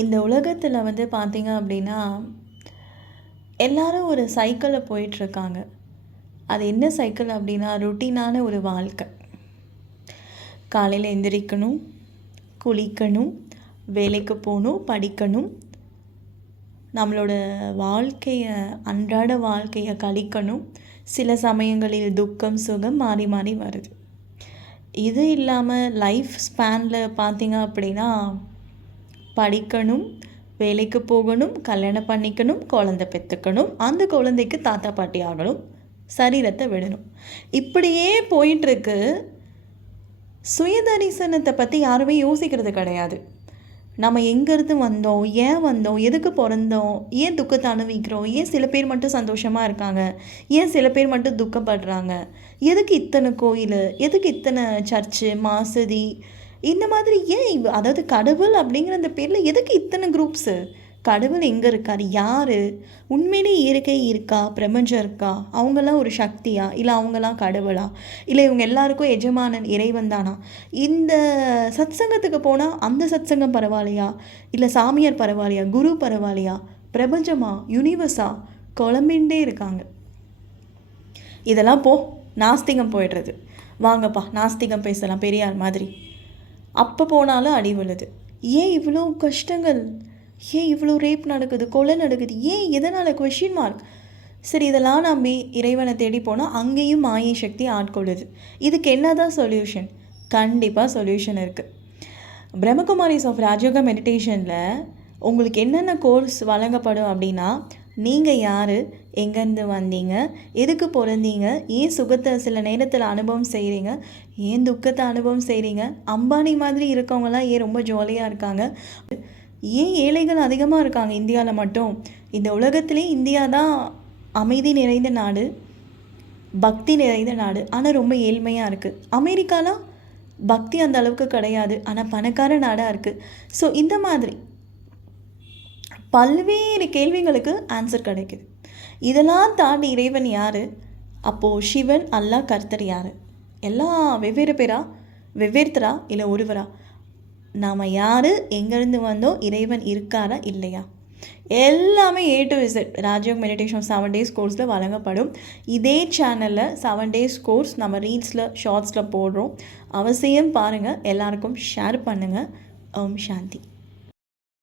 இந்த உலகத்தில் பார்த்தீங்க அப்படின்னா எல்லாரும் ஒரு சைக்கிளில் போயிட்டுருக்காங்க. அது என்ன சைக்கிள் அப்படின்னா ரொட்டீனான ஒரு வாழ்க்கை. காலையில் எந்திரிக்கணும், குளிக்கணும், வேலைக்கு போகணும், படிக்கணும், நம்மளோட வாழ்க்கையை அன்றாட வாழ்க்கையை கழிக்கணும். சில சமயங்களில் துக்கம் சுகம் மாறி மாறி வருது. இது இல்லாமல் லைஃப் ஸ்பேனில் பார்த்தீங்க அப்படின்னா படிக்கணும், வேலைக்கு போகணும், கல்யாணம் பண்ணிக்கணும், குழந்தை பெற்றுக்கணும், அந்த குழந்தைக்கு தாத்தா பாட்டி ஆகணும், சரீரத்தை விடணும். இப்படியே போயிட்டுருக்கு. சுயதரிசனத்தை பற்றி யாருமே யோசிக்கிறது கிடையாது. நம்ம எங்கேருந்து வந்தோம், ஏன் வந்தோம், எதுக்கு பிறந்தோம், ஏன் துக்கத்தை அனுபவிக்கிறோம், ஏன் சில பேர் மட்டும் சந்தோஷமாக இருக்காங்க, ஏன் சில பேர் மட்டும் துக்கப்படுறாங்க, எதுக்கு இத்தனை கோயில், எதுக்கு இத்தனை சர்ச்சு மசூதி, இந்த மாதிரி ஏன் அதாவது கடவுள் அப்படிங்கிற அந்த பேரில் எதுக்கு இத்தனை குரூப்ஸு? கடவுள் எங்கே இருக்கார், யார், உண்மையிலே இயற்கை இருக்கா, பிரபஞ்சம் இருக்கா, அவங்களாம் ஒரு சக்தியா, இல்லை அவங்களாம் கடவுளா, இல்லை இவங்க எல்லாருக்கும் எஜமானன் இறைவன் தானா? இந்த சத்சங்கத்துக்கு போனால் அந்த சத்சங்கம் பரவாயில்லையா, இல்லை சாமியார் பரவாயில்லையா, குரு பரவாயில்லையா, பிரபஞ்சமா, யூனிவர்ஸா, குழம்பின்ண்டே இருக்காங்க. இதெல்லாம் நாஸ்திகம் போயிடுறது. வாங்கப்பா நாஸ்திகம் பேசலாம் பெரியார் மாதிரி. அப்போ போனாலும் அடி விழுது. ஏன் இவ்வளோ கஷ்டங்கள், ஏன் இவ்வளோ ரேப் நடக்குது, கொலை நடக்குது, ஏன் எதனால், கொஷின் மார்க். சரி, இதெல்லாம் நம்பி இறைவனை தேடி போனால் அங்கேயும் மாயை சக்தி ஆட்கொள்ளுது. இதுக்கு என்ன தான் சொல்யூஷன்? கண்டிப்பாக சொல்யூஷன் இருக்குது. பிரம்மகுமாரிஸ் ஆஃப் ராஜயோகா மெடிடேஷனில் உங்களுக்கு என்னென்ன கோர்ஸ் வழங்கப்படும் அப்படின்னா, நீங்கள் யார், எங்கேருந்து வந்தீங்க, எதுக்கு பிறந்தீங்க, ஏன் சுகத்தை சில நேரத்தில் அனுபவம் செய்கிறீங்க, ஏன் துக்கத்தை அனுபவம் செய்கிறீங்க, அம்பானி மாதிரி இருக்கவங்களாம் ஏன் ரொம்ப ஜாலியாக இருக்காங்க, ஏன் ஏழைகள் அதிகமாக இருக்காங்க இந்தியாவில் மட்டும். இந்த உலகத்திலே இந்தியா தான் அமைதி நிறைந்த நாடு, பக்தி நிறைந்த நாடு, ஆனால் ரொம்ப ஏழ்மையாக இருக்குது. அமெரிக்காலாம் பக்தி அந்த அளவுக்கு கிடையாது, ஆனால் பணக்கார நாடாக இருக்குது. ஸோ இந்த மாதிரி பல்வேறு கேள்விகளுக்கு ஆன்சர் கிடைக்குது. இதெல்லாம் தாண்டி இறைவன் யார், அப்போது சிவன், அல்லாஹ், கர்த்தர் யார், எல்லாம் வெவ்வேறு பேரா, வெவ்வேறுத்தரா, இல்லை ஒருவரா? நாம் யார், எங்கேருந்து வந்தோம், இறைவன் இருக்காரா இல்லையா, எல்லாமே A to Z Rajyog meditation 7 days கோர்ஸில் வழங்கப்படும். இதே சேனலில் 7 days கோர்ஸ் நம்ம ரீல்ஸில் ஷார்ட்ஸில் போடுறோம். அவசியம் பாருங்கள், எல்லாருக்கும் ஷேர் பண்ணுங்கள். ஓம் சாந்தி.